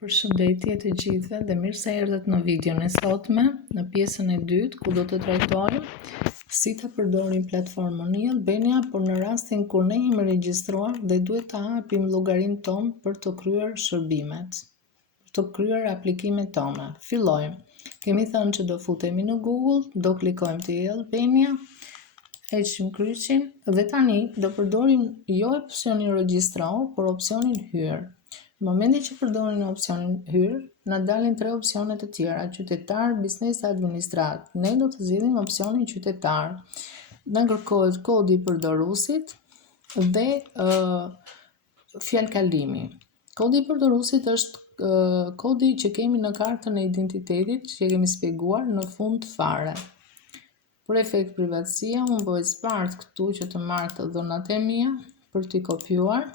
Përshëndetje të gjithëve dhe mirë se erdhët në videon e sotme, në pjesën e dytë, ku do të trajtojmë si të përdorim platformën e-Albania, por në rastin kur ne jemi regjistruar dhe duhet të hapim llogarinë tonë për të kryer shërbimet, për të kryer aplikimet tona. Fillojmë. Kemi thënë që do futemi në Google, do klikojmë te e-Albania, heqim kryqin dhe tani do përdorim jo opsionin regjistro, por opsionin hyr. Në momentin që përdorim opsionin hyr, na dalin 3 opsione të tjera: qytetar, biznes, administrat. Ne do të zgjidhim opsionin qytetar. Na kërkohet kodi i përdoruesit dhe fjalkalimi. Kodi i përdoruesit është kodi që kemi në kartën e identitetit që kemi shpjeguar në fund fare. Për efekt privatësia, unë bëj zbardh këtu që të marr të dhënat e mia për t'i kopjuar.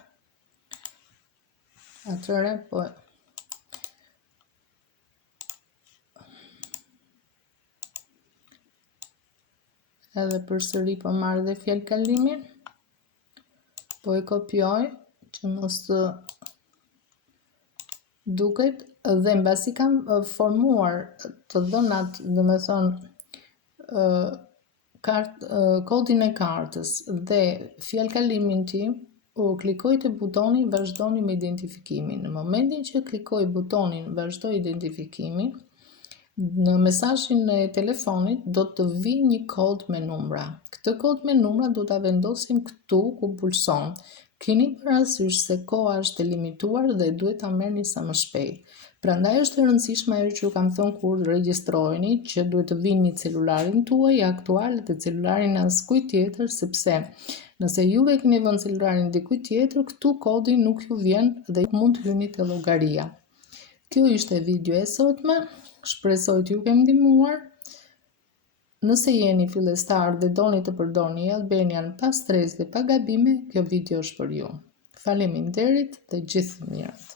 Atëre po edhe përsëri po marr dhe fjalkalimin, po e kopjoj që mos të duket, dhe mbasi kam formuar të dhënat, kodin e kartës dhe fjalkalimin tim, u klikoj te butoni vazhdoni me identifikimin. Në momentin që klikoj butonin vazhdo identifikimin, në mesazhin e telefonit do të vi një kod me numra. Këtë kod me numra do ta vendosim këtu ku pulson. Keni parasysh se koha është e limituar dhe duhet ta merrni sa më shpejt. Prandaj është e rëndësishme ajo që ju kam thënë kur regjistroheni, që duhet të vini celularin tuaj aktual dhe celularin e askujt tjetër, sepse nëse juve keni vënë celularin dikujt tjetër, këtu kodi nuk ju vjen dhe mund të hyni te llogaria. Kjo ishte video e sotme, shpresoj t'ju kem ndihmuar. Nëse jeni fillestar dhe doni të përdorni e-Albanian pa stres dhe pa gabime, kjo video është për ju. Faleminderit dhe gjithë të mirët.